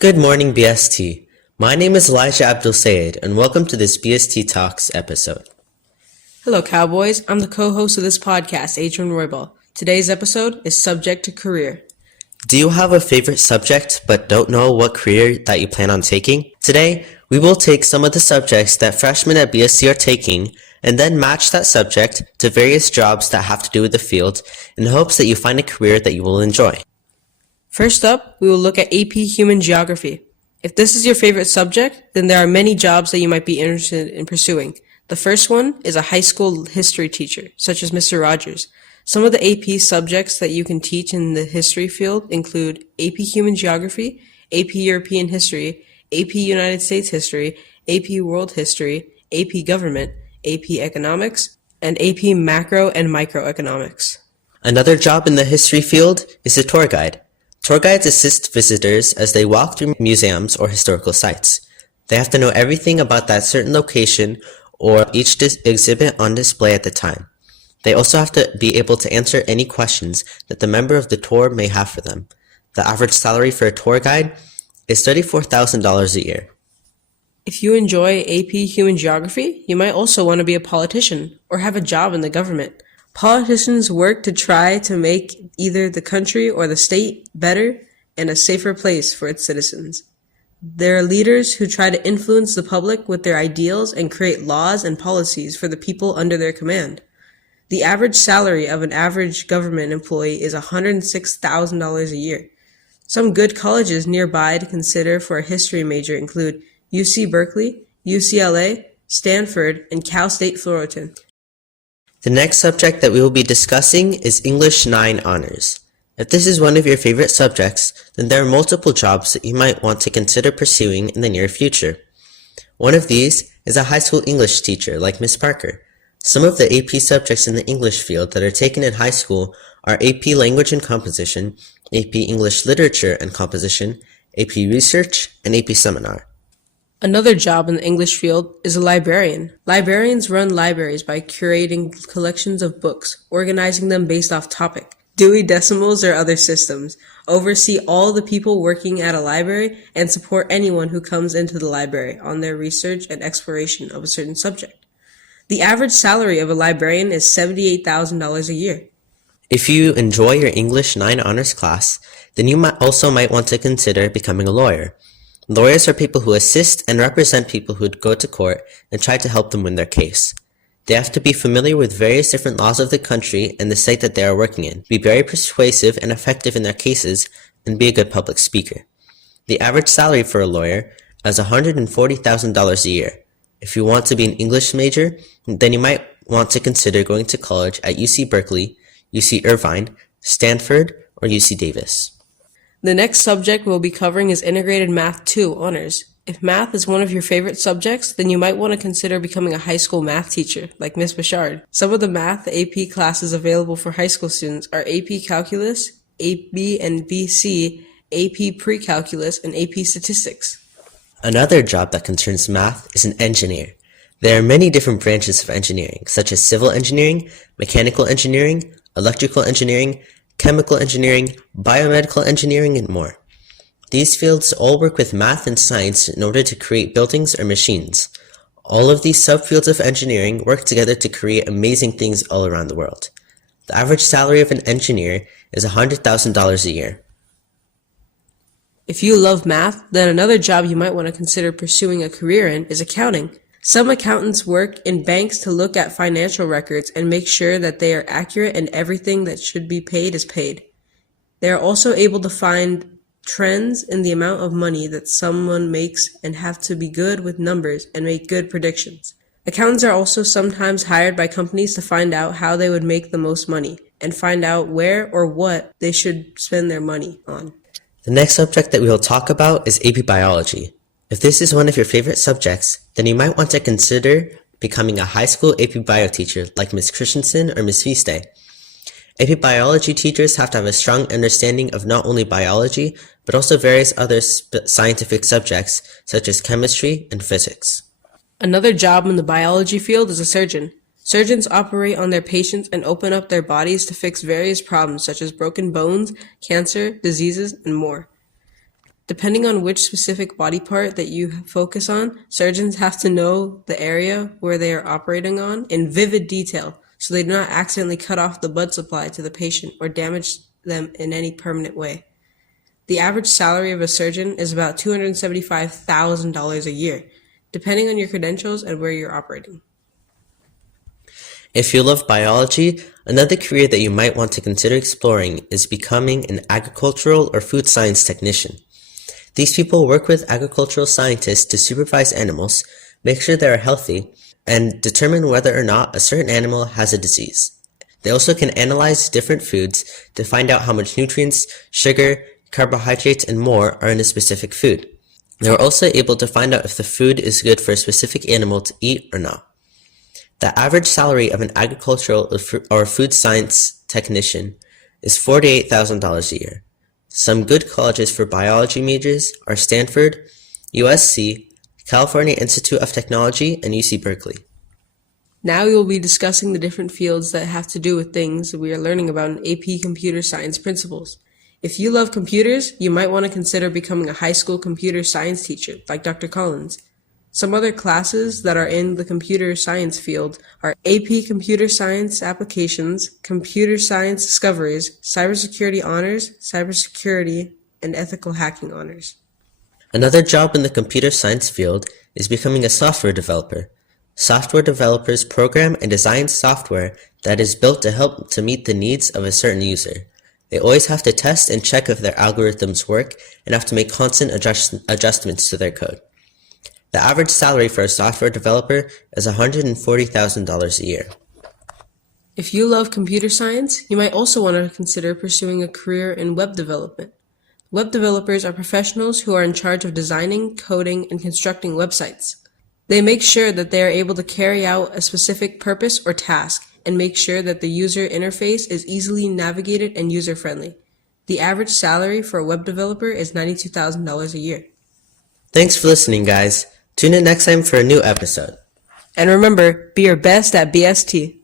Good morning, BST. My name is Elijah Abdul Sayed, and welcome to this BST Talks episode. Hello, Cowboys. I'm the co-host of this podcast, Adrian Roybal. Today's episode is Subject to Career. Do you have a favorite subject but don't know what career that you plan on taking? Today, we will take some of the subjects that freshmen at BST are taking and then match that subject to various jobs that have to do with the field in hopes that you find a career that you will enjoy. First up, we will look at AP Human Geography. If this is your favorite subject, then there are many jobs that you might be interested in pursuing. The first one is a high school history teacher, such as Mr. Rogers. Some of the AP subjects that you can teach in the history field include AP Human Geography, AP European History, AP United States History, AP World History, AP Government, AP Economics, and AP Macro and Microeconomics. Another job in the history field is a tour guide. Tour guides assist visitors as they walk through museums or historical sites. They have to know everything about that certain location or each exhibit on display at the time. They also have to be able to answer any questions that the member of the tour may have for them. The average salary for a tour guide is $34,000 a year. If you enjoy AP Human Geography, you might also want to be a politician or have a job in the government. Politicians work to try to make either the country or the state better and a safer place for its citizens. There are leaders who try to influence the public with their ideals and create laws and policies for the people under their command. The average salary of an average government employee is $106,000 a year. Some good colleges nearby to consider for a history major include UC Berkeley, UCLA, Stanford, and Cal State Fullerton. The next subject that we will be discussing is English 9 Honors. If this is one of your favorite subjects, then there are multiple jobs that you might want to consider pursuing in the near future. One of these is a high school English teacher like Miss Parker. Some of the AP subjects in the English field that are taken in high school are AP Language and Composition, AP English Literature and Composition, AP Research, and AP Seminar. Another job in the English field is a librarian. Librarians run libraries by curating collections of books, organizing them based off topic, Dewey Decimals or other systems, oversee all the people working at a library, and support anyone who comes into the library on their research and exploration of a certain subject. The average salary of a librarian is $78,000 a year. If you enjoy your English 9 Honors class, then you might want to consider becoming a lawyer. Lawyers are people who assist and represent people who go to court and try to help them win their case. They have to be familiar with various different laws of the country and the state that they are working in, be very persuasive and effective in their cases, and be a good public speaker. The average salary for a lawyer is $140,000 a year. If you want to be an English major, then you might want to consider going to college at UC Berkeley, UC Irvine, Stanford, or UC Davis. The next subject we'll be covering is Integrated Math 2 Honors. If math is one of your favorite subjects, then you might want to consider becoming a high school math teacher, like Miss Bouchard. Some of the math AP classes available for high school students are AP Calculus, AB and BC, AP Pre-Calculus, and AP Statistics. Another job that concerns math is an engineer. There are many different branches of engineering, such as civil engineering, mechanical engineering, electrical engineering, chemical engineering, biomedical engineering, and more. These fields all work with math and science in order to create buildings or machines. All of these subfields of engineering work together to create amazing things all around the world. The average salary of an engineer is $100,000 a year. If you love math, then another job you might want to consider pursuing a career in is accounting. Some accountants work in banks to look at financial records and make sure that they are accurate and everything that should be paid is paid. They are also able to find trends in the amount of money that someone makes and have to be good with numbers and make good predictions. Accountants are also sometimes hired by companies to find out how they would make the most money and find out where or what they should spend their money on. The next subject that we will talk about is AP Biology. If this is one of your favorite subjects, then you might want to consider becoming a high school AP Bio teacher like Ms. Christensen or Ms. Viste. AP Biology teachers have to have a strong understanding of not only biology, but also various other scientific subjects such as chemistry and physics. Another job in the biology field is a surgeon. Surgeons operate on their patients and open up their bodies to fix various problems such as broken bones, cancer, diseases, and more. Depending on which specific body part that you focus on, surgeons have to know the area where they are operating on in vivid detail so they do not accidentally cut off the blood supply to the patient or damage them in any permanent way. The average salary of a surgeon is about $275,000 a year, depending on your credentials and where you're operating. If you love biology, another career that you might want to consider exploring is becoming an agricultural or food science technician. These people work with agricultural scientists to supervise animals, make sure they are healthy, and determine whether or not a certain animal has a disease. They also can analyze different foods to find out how much nutrients, sugar, carbohydrates, and more are in a specific food. They are also able to find out if the food is good for a specific animal to eat or not. The average salary of an agricultural or food science technician is $48,000 a year. Some good colleges for biology majors are Stanford, USC, California Institute of Technology, and UC Berkeley. Now we will be discussing the different fields that have to do with things that we are learning about in AP Computer Science Principles. If you love computers, you might want to consider becoming a high school computer science teacher, like Dr. Collins. Some other classes that are in the computer science field are AP Computer Science Applications, Computer Science Discoveries, Cybersecurity Honors, Cybersecurity, and Ethical Hacking Honors. Another job in the computer science field is becoming a software developer. Software developers program and design software that is built to help to meet the needs of a certain user. They always have to test and check if their algorithms work and have to make constant adjustments to their code. The average salary for a software developer is $140,000 a year. If you love computer science, you might also want to consider pursuing a career in web development. Web developers are professionals who are in charge of designing, coding, and constructing websites. They make sure that they are able to carry out a specific purpose or task and make sure that the user interface is easily navigated and user-friendly. The average salary for a web developer is $92,000 a year. Thanks for listening, guys. Tune in next time for a new episode. And remember, be your best at BST.